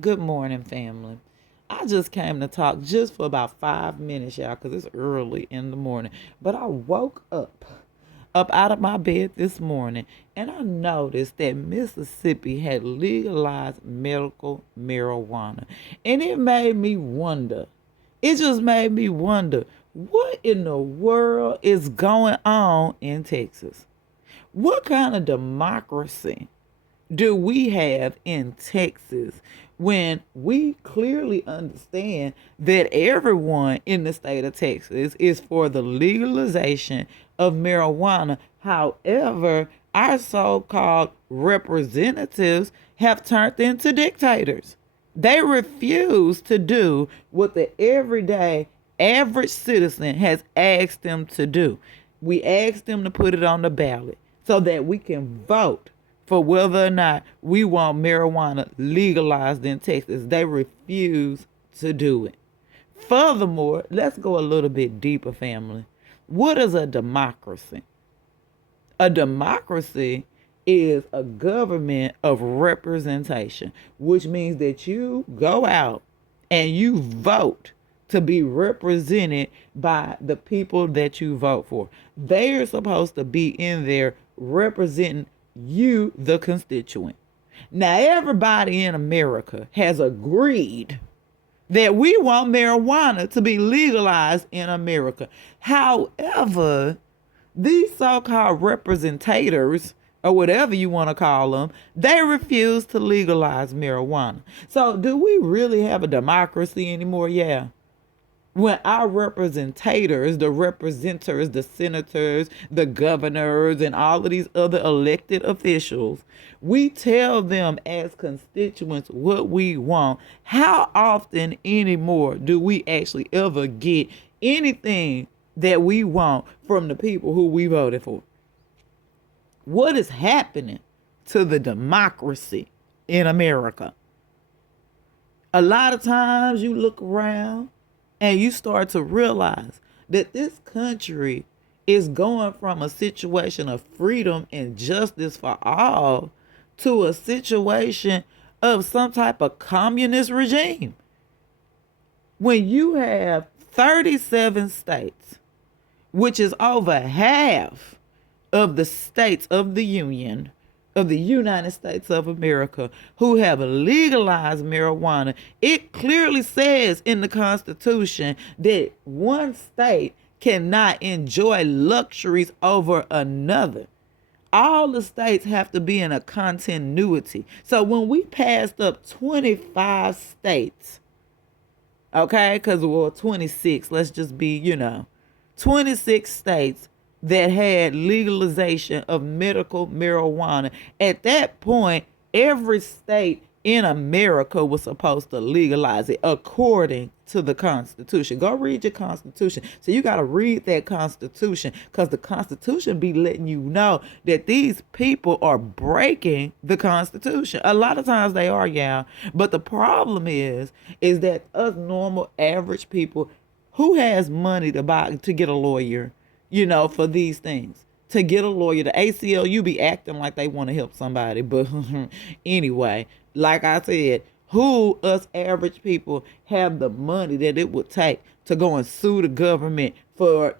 Good morning, family. I just came to talk just for about 5 minutes, y'all, because it's early in the morning. But I woke up out of my bed this morning, and I noticed that Mississippi had legalized medical marijuana. And it made me wonder. It just made me wonder what in the world is going on in Texas? What kind of democracy do we have in Texas when we clearly understand that everyone in the state of Texas is for the legalization of marijuana? However, our so called representatives have turned into dictators. They refuse to do what the everyday average citizen has asked them to do. We asked them to put it on the ballot so that we can vote for whether or not we want marijuana legalized in Texas. They refuse to do it. Furthermore, let's go a little bit deeper, family. What is a democracy? A democracy is a government of representation, which means that you go out and you vote to be represented by the people that you vote for. They are supposed to be in there representing you, the constituent. Now, everybody in America has agreed that we want marijuana to be legalized in America. However, these so-called representators, or whatever you want to call them, they refuse to legalize marijuana. So do we really have a democracy anymore? Yeah. When our representators, the representers, the senators, the governors, and all of these other elected officials, we tell them as constituents what we want. How often anymore do we actually ever get anything that we want from the people who we voted for? What is happening to the democracy in America? A lot of times you look around and you start to realize that this country is going from a situation of freedom and justice for all to a situation of some type of communist regime. When you have 37 states, which is over half of the states of the Union, of the United States of America, who have legalized marijuana, it clearly says in the Constitution that one state cannot enjoy luxuries over another. All the states have to be in a continuity. So when we passed up 25 states, okay, because well, 26, let's just be, 26 states that had legalization of medical marijuana. At that point, every state in America was supposed to legalize it according to the Constitution. Go read your Constitution. So you got to read that Constitution, because the Constitution be letting you know that these people are breaking the Constitution. A lot of times they are, yeah. But the problem is that us normal average people, who has money to get a lawyer, for these things? To get a lawyer, the ACLU be acting like they want to help somebody. But anyway, like I said, who us average people have the money that it would take to go and sue the government for,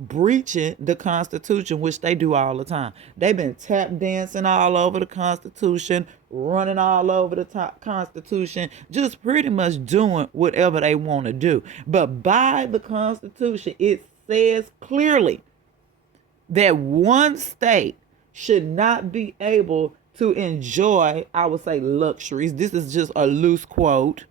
breaching the Constitution, which they do all the time. They've been tap dancing all over the Constitution, running all over the Constitution, just pretty much doing whatever they want to do. But by the Constitution, it says clearly that one state should not be able to enjoy, I would say, luxuries. This is just a loose quote,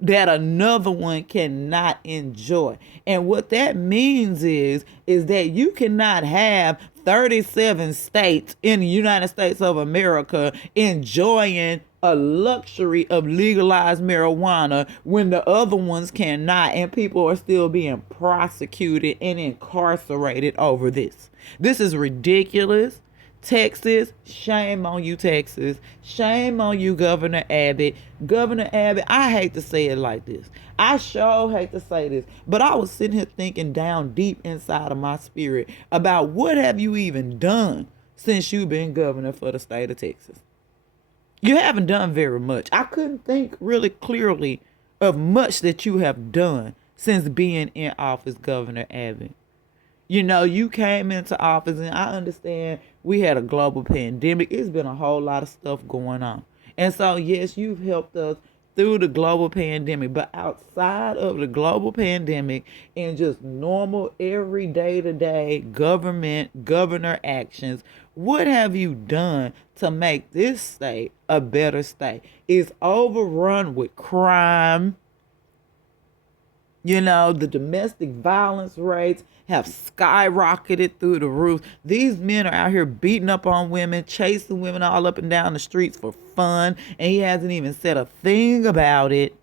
that another one cannot enjoy. And what that means is that you cannot have 37 states in the United States of America enjoying a luxury of legalized marijuana when the other ones cannot, and people are still being prosecuted and incarcerated over this. This is ridiculous. Texas, shame on you, Texas. Shame on you, Governor Abbott. Governor Abbott, I hate to say it like this. I sure hate to say this, but I was sitting here thinking down deep inside of my spirit about what have you even done since you've been governor for the state of Texas? You haven't done very much. I couldn't think really clearly of much that you have done since being in office, Governor Abbott. You know, you came into office, and I understand we had a global pandemic. It's been a whole lot of stuff going on. And so, yes, you've helped us through the global pandemic. But outside of the global pandemic and just normal, every day to day governor actions, what have you done to make this state a better state? It's overrun with crime. You know, the domestic violence rates have skyrocketed through the roof. These men are out here beating up on women, chasing women all up and down the streets for fun, and he hasn't even said a thing about it.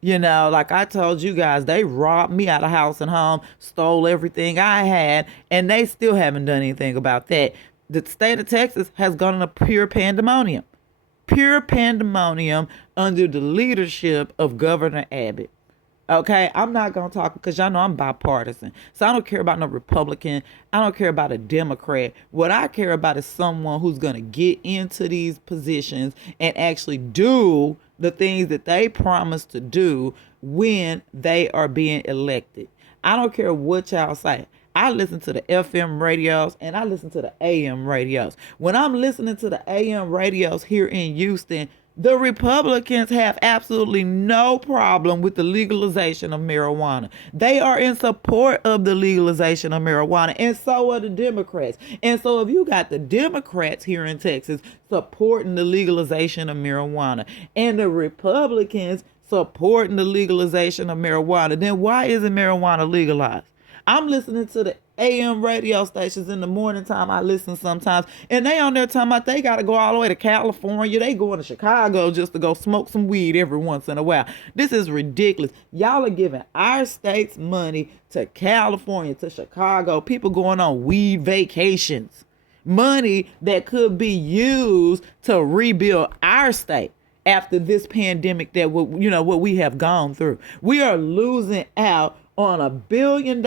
You know, like I told you guys, they robbed me out of house and home, stole everything I had, and they still haven't done anything about that. The state of Texas has gone into pure pandemonium. Pure pandemonium under the leadership of Governor Abbott. Okay, I'm not going to talk because y'all know I'm bipartisan. So I don't care about no Republican. I don't care about a Democrat. What I care about is someone who's going to get into these positions and actually do the things that they promised to do when they are being elected. I don't care what y'all say. I listen to the FM radios and I listen to the AM radios. When I'm listening to the AM radios here in Houston, the Republicans have absolutely no problem with the legalization of marijuana. They are in support of the legalization of marijuana, and so are the Democrats. And so if you got the Democrats here in Texas supporting the legalization of marijuana and the Republicans supporting the legalization of marijuana, then why isn't marijuana legalized? I'm listening to the AM radio stations in the morning time. I listen sometimes, and they on there talking about they got to go all the way to California. They going to Chicago just to go smoke some weed every once in a while. This is ridiculous. Y'all are giving our state's money to California, to Chicago. People going on weed vacations. Money that could be used to rebuild our state after this pandemic that what we have gone through. We are losing out on $1 billion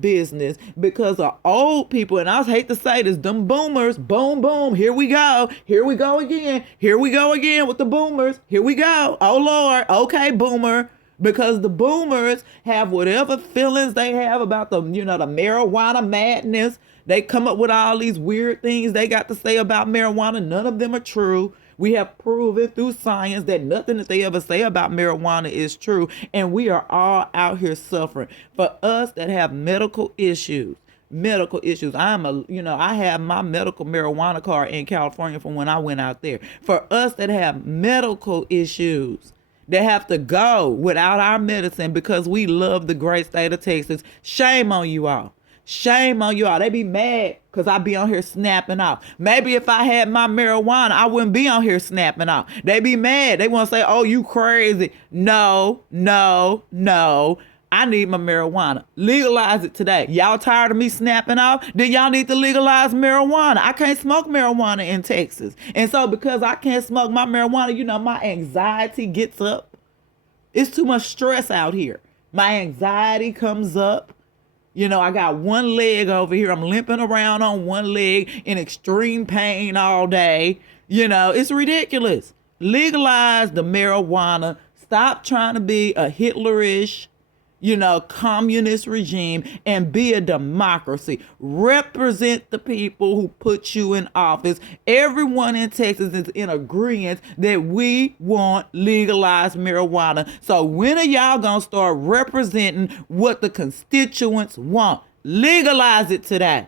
business because of old people. And I hate to say this, them boomers, boom, boom, here we go. Here we go again. Here we go again with the boomers. Here we go. Oh, Lord. Okay, boomer. Because the boomers have whatever feelings they have about the marijuana madness. They come up with all these weird things they got to say about marijuana. None of them are true. We have proven through science that nothing that they ever say about marijuana is true. And we are all out here suffering. For us that have medical issues, I have my medical marijuana card in California from when I went out there. For us that have medical issues, that have to go without our medicine because we love the great state of Texas, shame on you all. Shame on you all. They be mad because I be on here snapping off. Maybe if I had my marijuana, I wouldn't be on here snapping off. They be mad. They want to say, oh, you crazy. No. I need my marijuana. Legalize it today. Y'all tired of me snapping off? Then y'all need to legalize marijuana. I can't smoke marijuana in Texas. And so because I can't smoke my marijuana, my anxiety gets up. It's too much stress out here. My anxiety comes up. I got one leg over here. I'm limping around on one leg in extreme pain all day. It's ridiculous. Legalize the marijuana. Stop trying to be a Hitlerish, communist regime and be a democracy. Represent the people who put you in office. Everyone in Texas is in agreement that we want legalized marijuana. So when are y'all gonna start representing what the constituents want? Legalize it today.